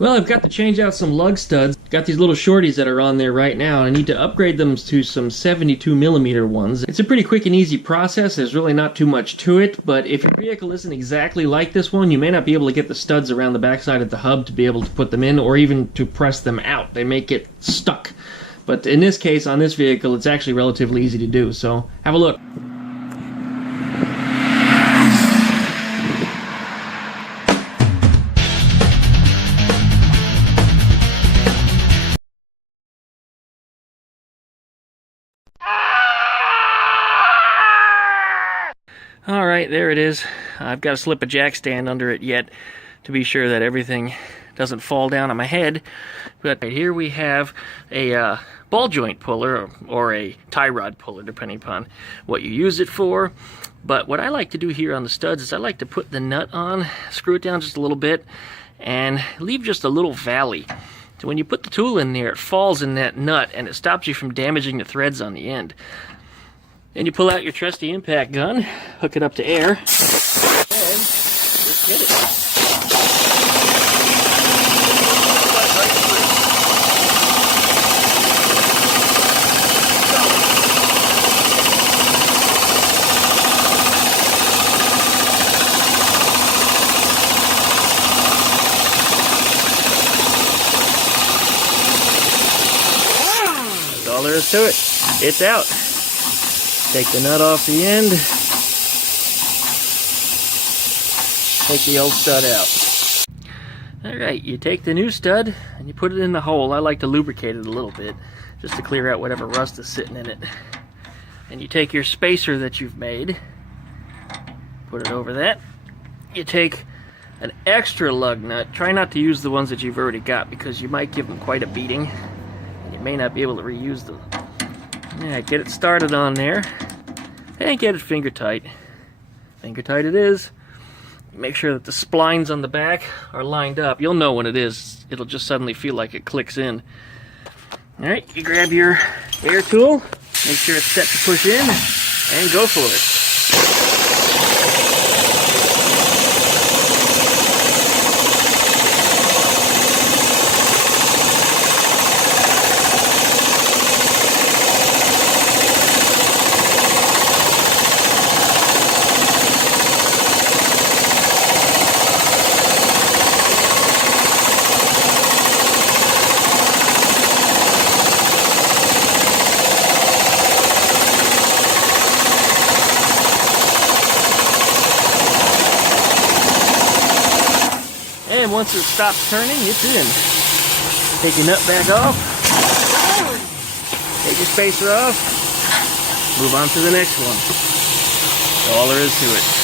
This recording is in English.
Well, I've got to change out some lug studs. Got these little shorties that are on there right now. I need to upgrade them to some 72mm ones. It's a pretty quick and easy process. There's really not too much to it, but if your vehicle isn't exactly like this one, you may not be able to get the studs around the backside of the hub to be able to put them in or even to press them out. They may get stuck. But in this case, on this vehicle, it's actually relatively easy to do. So have a look. Alright, there it is. I've got to slip a jack stand under it yet to be sure that everything doesn't fall down on my head. But here we have a ball joint puller or a tie rod puller, depending upon what you use it for. But what I like to do here on the studs is I like to put the nut on, screw it down just a little bit, and leave just a little valley. So when you put the tool in there, it falls in that nut and it stops you from damaging the threads on the end. Then you pull out your trusty impact gun, hook it up to air, and just get it. That's all there is to it. It's out. Take the nut off the end. Take the old stud out. Alright, you take the new stud and you put it in the hole. I like to lubricate it a little bit just to clear out whatever rust is sitting in it. And you take your spacer that you've made, put it over that. You take an extra lug nut. Try not to use the ones that you've already got because you might give them quite a beating. And you may not be able to reuse them. Alright, get it started on there and get it finger tight. Finger tight it is. Make sure that the splines on the back are lined up. You'll know when it is. It'll just suddenly feel like it clicks in. Alright, you grab your air tool, make sure it's set to push in, and go for it. And once it stops turning, it's in. Take your nut back off. Take your spacer off. Move on to the next one. That's all there is to it.